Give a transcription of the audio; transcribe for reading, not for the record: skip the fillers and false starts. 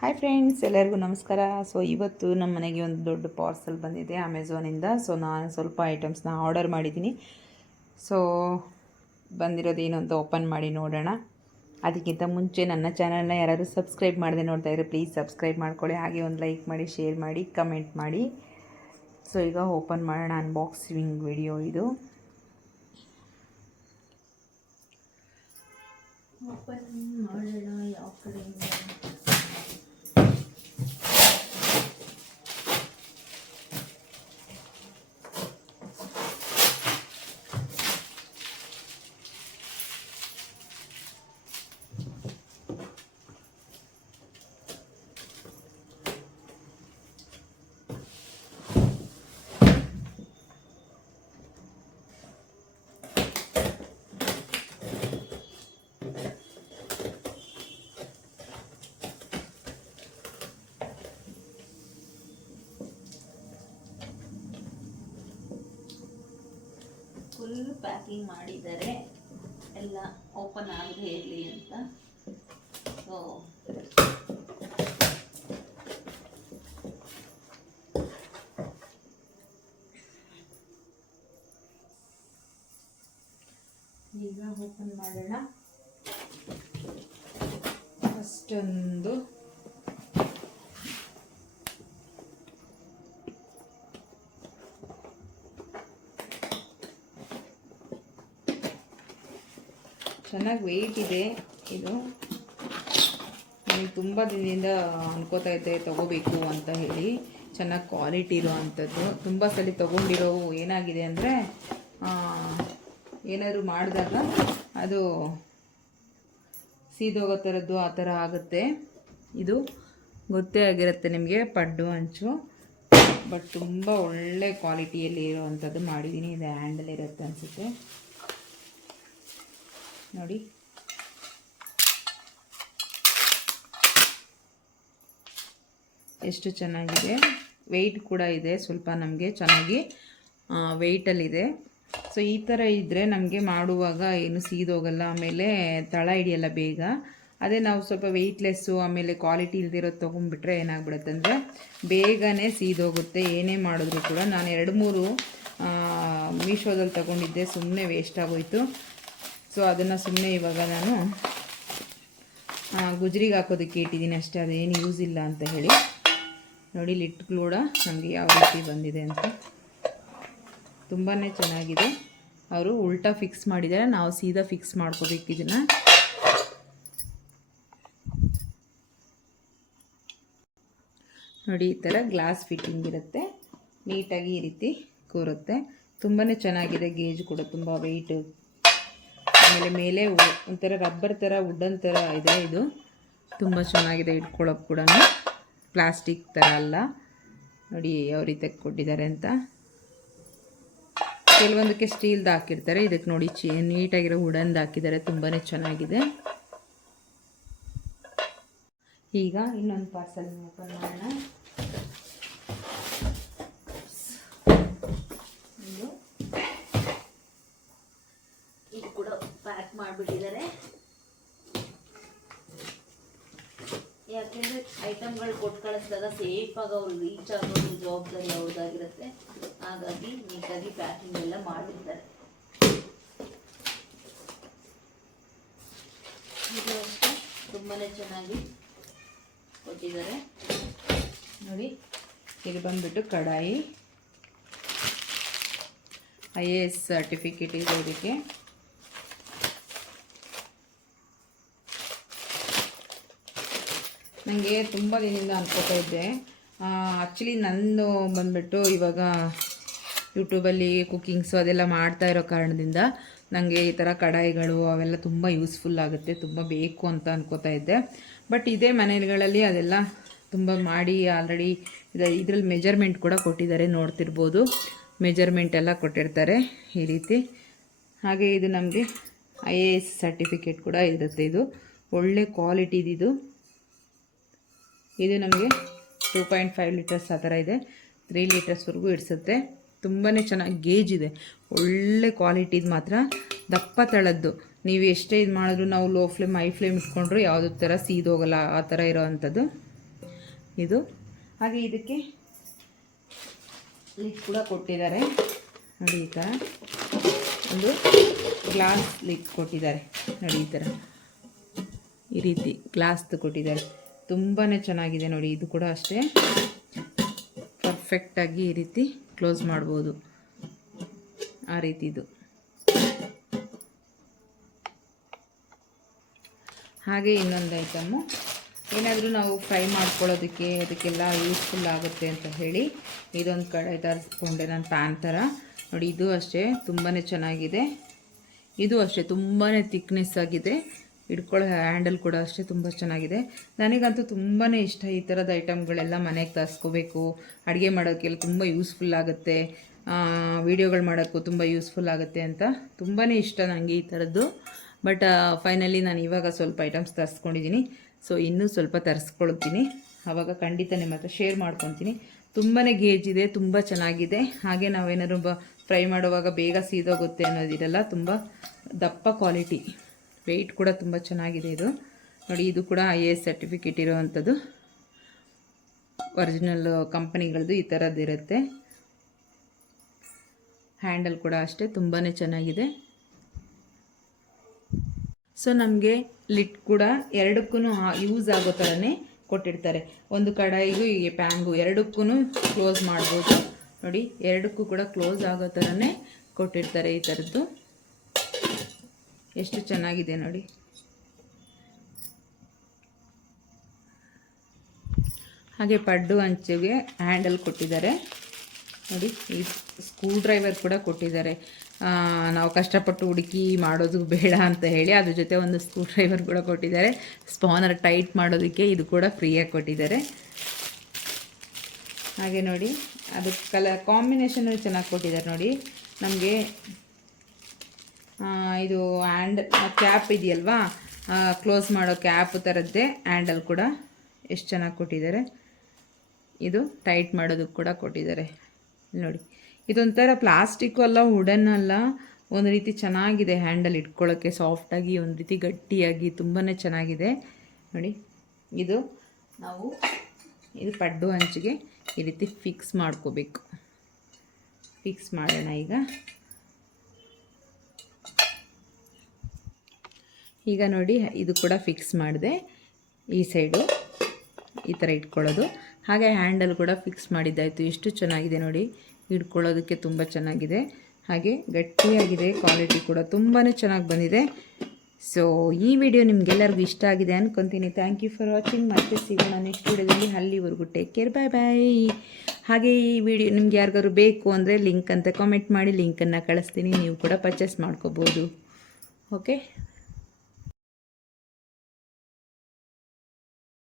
Hi friends, ಎಲ್ಲರಿಗೂ ನಮಸ್ಕಾರ. So ಇವತ್ತು ನಮ್ಮ ಮನೆಗೆ ಒಂದು ದೊಡ್ಡ ಪಾರ್ಸಲ್ ಬಂದಿದೆ ಅಮೆಝಾನಿಂದ. ಸೊ ನಾನು ಸ್ವಲ್ಪ ಐಟಮ್ಸ್ನ ಆರ್ಡರ್ ಮಾಡಿದ್ದೀನಿ. ಸೊ ಬಂದಿರೋದೇನು ಅಂತ ಓಪನ್ ಮಾಡಿ ನೋಡೋಣ. ಅದಕ್ಕಿಂತ ಮುಂಚೆ ನನ್ನ ಚಾನಲ್ನ ಯಾರಾದರೂ ಸಬ್ಸ್ಕ್ರೈಬ್ ಮಾಡದೆ ನೋಡ್ತಾ ಇದ್ದರೆ ಪ್ಲೀಸ್ ಸಬ್ಸ್ಕ್ರೈಬ್ ಮಾಡ್ಕೊಳ್ಳಿ. ಹಾಗೆ ಒಂದು ಲೈಕ್ ಮಾಡಿ, ಶೇರ್ ಮಾಡಿ, ಕಮೆಂಟ್ ಮಾಡಿ. ಸೊ ಈಗ ಓಪನ್ ಮಾಡೋಣ. ಅನ್ಬಾಕ್ಸಿಂಗ್ ವಿಡಿಯೋ ಇದು. ಓಪನ್ ಮಾಡೋಣ. ಯಾವ ಕಡೆಯಿಂದ ಫುಲ್ ಪ್ಯಾಕಿಂಗ್ ಮಾಡಿದ್ದಾರೆ, ಎಲ್ಲ ಓಪನ್ ಆಗದೆ ಇರಲಿ ಅಂತ. ಸೊ ಈಗ ಓಪನ್ ಮಾಡೋಣ. ಫಸ್ಟೊಂದು ಚೆನ್ನಾಗಿ ವೆಯ್ಟ್ ಇದೆ. ಇದು ನನಗೆ ತುಂಬ ದಿನದಿಂದ ಅನ್ಕೋತಾ ಇದ್ದೆ ತೊಗೋಬೇಕು ಅಂತ ಹೇಳಿ. ಚೆನ್ನಾಗಿ ಕ್ವಾಲಿಟಿ ಇರೋ ಅಂಥದ್ದು. ತುಂಬ ಸಲ ತೊಗೊಂಡಿರೋವು ಏನಾಗಿದೆ ಅಂದರೆ ಏನಾದರೂ ಮಾಡಿದಾಗ ಅದು ಸೀದೋಗೋ ಥರದ್ದು ಆ ಥರ ಆಗುತ್ತೆ. ಇದು ಗೊತ್ತೇ ಆಗಿರುತ್ತೆ ನಿಮಗೆ, ಪಡ್ಡು ಅಂಚು. ಬಟ್ ತುಂಬ ಒಳ್ಳೆ ಕ್ವಾಲಿಟಿಯಲ್ಲಿ ಇರೋವಂಥದ್ದು ಮಾಡಿದ್ದೀನಿ. ಇದು ಹ್ಯಾಂಡಲ್ ಇರುತ್ತೆ ಅನಿಸುತ್ತೆ ನೋಡಿ. ಎಷ್ಟು ಚೆನ್ನಾಗಿದೆ. ವೆಯ್ಟ್ ಕೂಡ ಇದೆ, ಸ್ವಲ್ಪ ನಮಗೆ ಚೆನ್ನಾಗಿ ವೆಯ್ಟಲ್ಲಿದೆ. ಸೊ ಈ ಥರ ಇದ್ದರೆ ನಮಗೆ ಮಾಡುವಾಗ ಏನು ಸೀದೋಗಲ್ಲ, ಆಮೇಲೆ ತಳ ಹಿಡಿಯಲ್ಲ ಬೇಗ. ಅದೇ ನಾವು ಸ್ವಲ್ಪ ವೆಯ್ಟ್ಲೆಸ್ಸು ಆಮೇಲೆ ಕ್ವಾಲಿಟಿ ಇಲ್ದಿರೋದು ತೊಗೊಂಡ್ಬಿಟ್ರೆ ಏನಾಗ್ಬಿಡುತ್ತೆ ಅಂದರೆ ಬೇಗನೆ ಸೀದೋಗುತ್ತೆ. ಏನೇ ಮಾಡಿದ್ರು ಕೂಡ ನಾನು 2-3 ಮೀಶೋದಲ್ಲಿ ತೊಗೊಂಡಿದ್ದೆ, ಸುಮ್ಮನೆ ವೇಸ್ಟ್ ಆಗೋಯಿತು. ಸೊ ಅದನ್ನು ಸುಮ್ಮನೆ ಇವಾಗ ನಾನು ಗುಜ್ರಿಗೆ ಹಾಕೋದಕ್ಕೆ ಇಟ್ಟಿದ್ದೀನಿ ಅಷ್ಟೇ, ಅದೇನು ಯೂಸ್ ಇಲ್ಲ ಅಂತ ಹೇಳಿ. ನೋಡಿ ಲಿಟ್ ಕೂಡ ನಮಗೆ ಯಾವ ರೀತಿ ಬಂದಿದೆ ಅಂತ. ತುಂಬಾ ಚೆನ್ನಾಗಿದೆ. ಅವರು ಉಲ್ಟಾ ಫಿಕ್ಸ್ ಮಾಡಿದ್ದಾರೆ, ನಾವು ಸೀದಾ ಫಿಕ್ಸ್ ಮಾಡ್ಕೋಬೇಕು ಇದನ್ನು. ನೋಡಿ ಈ ಥರ ಗ್ಲಾಸ್ ಫಿಟ್ಟಿಂಗ್ ಇರುತ್ತೆ, ನೀಟಾಗಿ ಈ ರೀತಿ ಕೂರುತ್ತೆ. ತುಂಬಾ ಚೆನ್ನಾಗಿದೆ. ಗೇಜ್ ಕೂಡ ತುಂಬ ವೆಯ್ಟ್. ಆಮೇಲೆ ಮೇಲೆ ಒಂಥರ ರಬ್ಬರ್ ಥರ, ವುಡನ್ ಥರ ಇದೆ. ಇದು ತುಂಬ ಚೆನ್ನಾಗಿದೆ ಇಟ್ಕೊಳ್ಳೋಕೆ ಕೂಡ, ಪ್ಲಾಸ್ಟಿಕ್ ಥರ ಅಲ್ಲ. ನೋಡಿ ಯಾವ ರೀತಿ ಕೊಟ್ಟಿದ್ದಾರೆ ಅಂತ. ಕೆಲವೊಂದಕ್ಕೆ ಸ್ಟೀಲ್ದು ಹಾಕಿರ್ತಾರೆ, ಇದಕ್ಕೆ ನೋಡಿ ನೀಟಾಗಿರೋ ವುಡನ್ದು ಹಾಕಿದ್ದಾರೆ. ತುಂಬಾ ಚೆನ್ನಾಗಿದೆ. ಈಗ ಇನ್ನೊಂದು ಪಾರ್ಸಲ್ ಓಪನ್ ಮಾಡೋಣ. ಇದು ಕೂಡ ಪ್ಯಾಕ್ ಮಾಡಿಬಿಟ್ಟಿದ್ದಾರೆ. ಯಾಕೆಂದರೆ ಐಟಮ್ಗಳು ಕೊಟ್ಟು ಕಳಿಸಿದಾಗ ಸೇಫಾಗಿ ಅವ್ರು ರೀಚ್ ಆಗೋದು ಜವಾಬ್ದಾರಿ ಅವ್ರದ್ದಾಗಿರುತ್ತೆ. ಹಾಗಾಗಿ ನೀಟಾಗಿ ಪ್ಯಾಕಿಂಗ್ ಎಲ್ಲ ಮಾಡಿರ್ತಾರೆ. ಇದು ಅಷ್ಟೇ ತುಂಬಾ ಚೆನ್ನಾಗಿ ಕೊಟ್ಟಿದ್ದಾರೆ. ನೋಡಿ ಇದು ಬಂದುಬಿಟ್ಟು ಕಡಾಯಿ. IAS ಸರ್ಟಿಫಿಕೇಟ್ ಇದೆ ಇದಕ್ಕೆ. ನನಗೆ ತುಂಬ ದಿನದಿಂದ ಅನ್ಕೋತಾ ಇದ್ದೆ. ಆ್ಯಕ್ಚುಲಿ ನಂದು ಬಂದುಬಿಟ್ಟು ಇವಾಗ ಯೂಟ್ಯೂಬಲ್ಲಿ ಕುಕ್ಕಿಂಗ್ಸು ಅದೆಲ್ಲ ಮಾಡ್ತಾ ಇರೋ ಕಾರಣದಿಂದ ನನಗೆ ಈ ಥರ ಕಡಾಯಿಗಳು ಅವೆಲ್ಲ ತುಂಬ ಯೂಸ್ಫುಲ್ ಆಗುತ್ತೆ, ತುಂಬ ಬೇಕು ಅಂತ ಅನ್ಕೋತಾ ಇದ್ದೆ. ಬಟ್ ಇದೇ ಮನೆಗಳಲ್ಲಿ ಅದೆಲ್ಲ ತುಂಬ ಮಾಡಿ ಆಲ್ರೆಡಿ ಇದರಲ್ಲಿ ಮೆಜರ್ಮೆಂಟ್ ಕೂಡ ಕೊಟ್ಟಿದ್ದಾರೆ, ನೋಡ್ತಿರ್ಬೋದು. ಮೆಜರ್ಮೆಂಟ್ ಎಲ್ಲ ಕೊಟ್ಟಿರ್ತಾರೆ ಈ ರೀತಿ. ಹಾಗೆ ಇದು ನಮಗೆ IAS ಸರ್ಟಿಫಿಕೇಟ್ ಕೂಡ ಇರುತ್ತೆ. ಇದು ಒಳ್ಳೆ ಕ್ವಾಲಿಟಿದು. ಇದು ನಮಗೆ 2.5 ಲೀಟರ್ಸ್ ಆ ಥರ ಇದೆ. 3 ಲೀಟರ್ಸ್ವರೆಗೂ ಇಡಿಸುತ್ತೆ. ತುಂಬಾ ಚೆನ್ನಾಗಿ ಗೇಜ್ ಇದೆ, ಒಳ್ಳೆ ಕ್ವಾಲಿಟಿದು ಮಾತ್ರ. ದಪ್ಪ ತಳದ್ದು, ನೀವು ಎಷ್ಟೇ ಇದು ಮಾಡಿದ್ರು ನಾವು ಲೋ ಫ್ಲೇಮ್ ಹೈ ಫ್ಲೇಮ್ ಇಟ್ಕೊಂಡ್ರು ಯಾವುದೇ ಥರ ಸೀದೋಗಲ್ಲ, ಆ ಥರ ಇರೋ ಅಂಥದ್ದು. ಇದು. ಹಾಗೆ ಇದಕ್ಕೆ ಲಿಡ್ ಕೂಡ ಕೊಟ್ಟಿದ್ದಾರೆ ನೋಡಿ, ಈ ಥರ ಒಂದು ಗ್ಲಾಸ್ ಲಿಡ್ ಕೊಟ್ಟಿದ್ದಾರೆ ನೋಡಿ, ಈ ಥರ ಈ ರೀತಿ ಗ್ಲಾಸ್ದು ಕೊಟ್ಟಿದ್ದಾರೆ. ತುಂಬಾ ಚೆನ್ನಾಗಿದೆ ನೋಡಿ. ಇದು ಕೂಡ ಅಷ್ಟೇ ಪರ್ಫೆಕ್ಟಾಗಿ ಈ ರೀತಿ ಕ್ಲೋಸ್ ಮಾಡ್ಬೋದು, ಆ ರೀತಿ ಇದು. ಹಾಗೆ ಇನ್ನೊಂದು ಐಟಮ್ಮು, ಏನಾದರೂ ನಾವು ಫ್ರೈ ಮಾಡ್ಕೊಳ್ಳೋದಕ್ಕೆ ಅದಕ್ಕೆಲ್ಲ ಯೂಸ್ಫುಲ್ ಆಗುತ್ತೆ ಅಂತ ಹೇಳಿ ಇದೊಂದು ಕಡೆ ತರಿಸ್ಕೊಂಡೆ ನಾನು, ಪ್ಯಾನ್ ಥರ ನೋಡಿ. ಇದು ಅಷ್ಟೇ ತುಂಬಾ ಚೆನ್ನಾಗಿದೆ. ಇದು ಅಷ್ಟೇ ತುಂಬಾ ಥಿಕ್ನೆಸ್ ಆಗಿದೆ. ಹಿಡ್ಕೊಳ್ಳೋ ಹ್ಯಾಂಡಲ್ ಕೂಡ ಅಷ್ಟೇ ತುಂಬ ಚೆನ್ನಾಗಿದೆ. ನನಗಂತೂ ತುಂಬಾ ಇಷ್ಟ ಈ ಥರದ ಐಟಮ್ಗಳೆಲ್ಲ ಮನೆಗೆ ತರಿಸ್ಕೋಬೇಕು. ಅಡುಗೆ ಮಾಡೋಕ್ಕೆಲ್ಲ ತುಂಬ ಯೂಸ್ಫುಲ್ ಆಗುತ್ತೆ, ವೀಡಿಯೋಗಳು ಮಾಡೋಕ್ಕೂ ತುಂಬ ಯೂಸ್ಫುಲ್ ಆಗುತ್ತೆ ಅಂತ ತುಂಬಾ ಇಷ್ಟ ನನಗೆ ಈ ಥರದ್ದು. ಬಟ್ ಫೈನಲಿ ನಾನು ಇವಾಗ ಸ್ವಲ್ಪ ಐಟಮ್ಸ್ ತರಿಸ್ಕೊಂಡಿದ್ದೀನಿ. ಸೊ ಇನ್ನೂ ಸ್ವಲ್ಪ ತರಿಸ್ಕೊಳ್ತೀನಿ, ಆವಾಗ ಖಂಡಿತ ನಿಮ್ಮ ಹತ್ರ ಶೇರ್ ಮಾಡ್ಕೊತೀನಿ. ತುಂಬಾ ಗೇಜಿದೆ, ತುಂಬ ಚೆನ್ನಾಗಿದೆ. ಹಾಗೆ ನಾವೇನಾದ್ರು ಫ್ರೈ ಮಾಡುವಾಗ ಬೇಗ ಸೀದೋಗುತ್ತೆ ಅನ್ನೋದಿರಲ್ಲ, ತುಂಬ ದಪ್ಪ ಕ್ವಾಲಿಟಿ, ವೆಯ್ಟ್ ಕೂಡ ತುಂಬ ಚೆನ್ನಾಗಿದೆ ಇದು ನೋಡಿ. ಇದು ಕೂಡ IAS ಸರ್ಟಿಫಿಕೇಟ್ ಇರೋವಂಥದ್ದು, ಒರಿಜಿನಲ್ ಕಂಪನಿಗಳದ್ದು ಈ ಥರದ್ದಿರುತ್ತೆ. ಹ್ಯಾಂಡಲ್ ಕೂಡ ಅಷ್ಟೇ ತುಂಬಾ ಚೆನ್ನಾಗಿದೆ. ಸೊ ನಮಗೆ ಲಿಡ್ ಕೂಡ ಎರಡಕ್ಕೂ ಯೂಸ್ ಆಗೋ ಥರನೇ ಕೊಟ್ಟಿರ್ತಾರೆ. ಒಂದು ಕಡಾಯಿಗೂ ಈ ಪ್ಯಾನ್ಗೂ ಎರಡಕ್ಕೂ ಕ್ಲೋಸ್ ಮಾಡ್ಬೋದು ನೋಡಿ. ಎರಡಕ್ಕೂ ಕೂಡ ಕ್ಲೋಸ್ ಆಗೋ ಥರನೇ ಕೊಟ್ಟಿರ್ತಾರೆ ಈ ಥರದ್ದು. ಎಷ್ಟು ಚೆನ್ನಾಗಿದೆ ನೋಡಿ. ಹಾಗೆ ಪಡ್ಡು ಅಂಚಿಗೆ ಹ್ಯಾಂಡಲ್ ಕೊಟ್ಟಿದ್ದಾರೆ ನೋಡಿ. ಈ ಸ್ಕ್ರೂ ಡ್ರೈವರ್ ಕೂಡ ಕೊಟ್ಟಿದ್ದಾರೆ. ನಾವು ಕಷ್ಟಪಟ್ಟು ಹುಡುಕಿ ಮಾಡೋದು ಬೇಡ ಅಂತ ಹೇಳಿ ಅದ್ರ ಜೊತೆ ಒಂದು ಸ್ಕ್ರೂ ಡ್ರೈವರ್ ಕೂಡ ಕೊಟ್ಟಿದ್ದಾರೆ. ಸ್ಪಾನರ್ ಟೈಟ್ ಮಾಡೋದಕ್ಕೆ ಇದು ಕೂಡ ಫ್ರೀಯಾಗಿ ಕೊಟ್ಟಿದ್ದಾರೆ. ಹಾಗೆ ನೋಡಿ, ಅದು ಕಲರ್ ಕಾಂಬಿನೇಷನ್ ಚೆನ್ನಾಗಿ ಕೊಟ್ಟಿದ್ದಾರೆ ನೋಡಿ. ನಮಗೆ ಇದು ಕ್ಯಾಪ್ ಇದೆಯಲ್ವಾ, ಕ್ಲೋಸ್ ಮಾಡೋ ಕ್ಯಾಪ್ ಥರದ್ದೇ ಹ್ಯಾಂಡಲ್ ಕೂಡ ಎಷ್ಟು ಚೆನ್ನಾಗಿ ಕೊಟ್ಟಿದ್ದಾರೆ. ಇದು ಟೈಟ್ ಮಾಡೋದಕ್ಕೆ ಕೂಡ ಕೊಟ್ಟಿದ್ದಾರೆ ನೋಡಿ. ಇದೊಂಥರ ಪ್ಲಾಸ್ಟಿಕ್ಕು ಅಲ್ಲ, ವುಡನ್ ಅಲ್ಲ, ಒಂದು ರೀತಿ ಚೆನ್ನಾಗಿದೆ. ಹ್ಯಾಂಡಲ್ ಇಟ್ಕೊಳ್ಳೋಕ್ಕೆ ಸಾಫ್ಟಾಗಿ, ಒಂದು ರೀತಿ ಗಟ್ಟಿಯಾಗಿ ತುಂಬಾ ಚೆನ್ನಾಗಿದೆ ನೋಡಿ. ಇದು ನಾವು ಇದು ಪಡ್ಡು ಹಂಚಿಗೆ ಈ ರೀತಿ ಫಿಕ್ಸ್ ಮಾಡ್ಕೋಬೇಕು. ಫಿಕ್ಸ್ ಮಾಡೋಣ ಈಗ ನೋಡಿ. ಇದು ಕೂಡ ಫಿಕ್ಸ್ ಮಾಡಿದೆ, ಈ ಸೈಡು ಈ ಥರ ಇಟ್ಕೊಳ್ಳೋದು. ಹಾಗೆ ಹ್ಯಾಂಡಲ್ ಕೂಡ ಫಿಕ್ಸ್ ಮಾಡಿದ್ದಾಯಿತು. ಎಷ್ಟು ಚೆನ್ನಾಗಿದೆ ನೋಡಿ, ಹಿಡ್ಕೊಳ್ಳೋದಕ್ಕೆ ತುಂಬ ಚೆನ್ನಾಗಿದೆ. ಹಾಗೆ ಗಟ್ಟಿಯಾಗಿದೆ, ಕ್ವಾಲಿಟಿ ಕೂಡ ತುಂಬಾ ಚೆನ್ನಾಗಿ ಬಂದಿದೆ. ಸೊ ಈ ವಿಡಿಯೋ ನಿಮಗೆಲ್ಲರಿಗೂ ಇಷ್ಟ ಆಗಿದೆ ಅಂದ್ಕೊತೀನಿ. Thank you for watching. ಮತ್ತೆ ಸಿಗೋಣ ನೆಕ್ಸ್ಟ್ ವಿಡಿಯೋದಲ್ಲಿ. ಅಲ್ಲಿವರೆಗೂ ಟೇಕ್ ಕೇರ್, ಬಾಯ್ ಬಾಯ್. ಹಾಗೆ ಈ ವಿಡಿಯೋ ನಿಮ್ಗೆ ಯಾರಿಗಾದ್ರು ಬೇಕು ಅಂದರೆ ಲಿಂಕ್ ಅಂತ ಕಾಮೆಂಟ್ ಮಾಡಿ, ಲಿಂಕನ್ನು ಕಳಿಸ್ತೀನಿ, ನೀವು ಕೂಡ ಪರ್ಚೇಸ್ ಮಾಡ್ಕೋಬೋದು. ಓಕೆ.